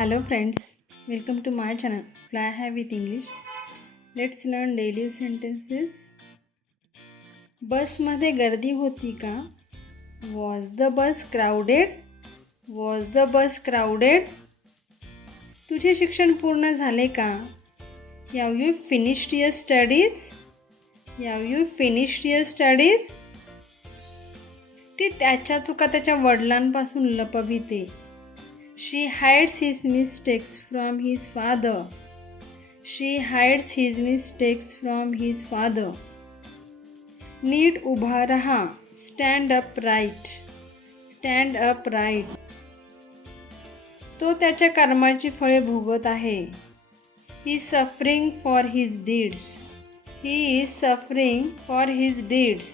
Hello friends, welcome to my channel Fly High with English. Let's learn daily sentences. बसमध्ये गर्दी होती का? Was the bus crowded? Was the bus crowded? तुझे शिक्षण पूर्ण झाले का? Have you finished your studies? Have you finished your studies? ती त्याच्या चुका त्याच्या वडिलांपासून लपविते. She hides his mistakes from his father. She hides his mistakes from his father. नीट उभा रहा. Stand upright. Stand upright. तो त्याच्या कर्माची फळे भोगत आहे. He is suffering for his deeds. He is suffering for his deeds.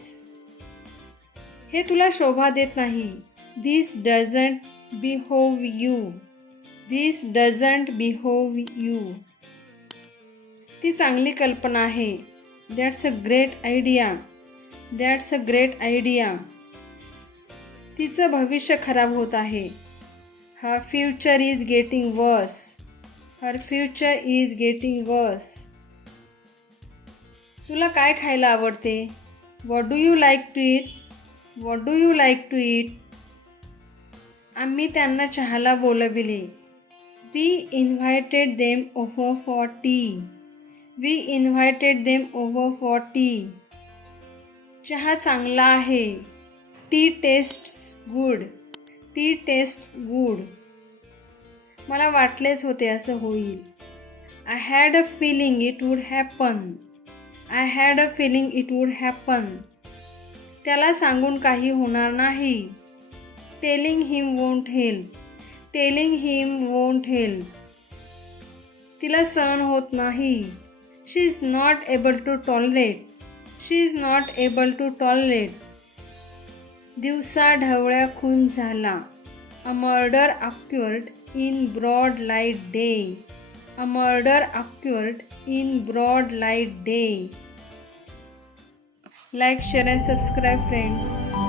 हे तुला शोभा देत नाही. This doesn't behove you. This doesn't behove you. ती चांगली कल्पना आहे. That's a great idea. That's a great idea. तिचं भविष्य खराब होत आहे. Her future is getting worse. Her future is getting worse. तुला काय खायला आवडते? What do you like to eat? What do you like to eat? आम्ही त्यांना चहाला बोलविले. We invited them over for tea. We invited them over for tea. चहा चांगला आहे. Tea tastes good. Tea tastes good. मला वाटलेच होते असं होईल. I had a feeling it would happen. I had a feeling it would happen. त्याला सांगून काही होणार नाही. Telling him won't help. Telling him won't help. तिला सहन होत नाही. She is not able to tolerate. She is not able to tolerate. दिवसा ढवळ्या खून झाला. A murder occurred in broad light day. A murder occurred in broad light day. Like, share and subscribe friends.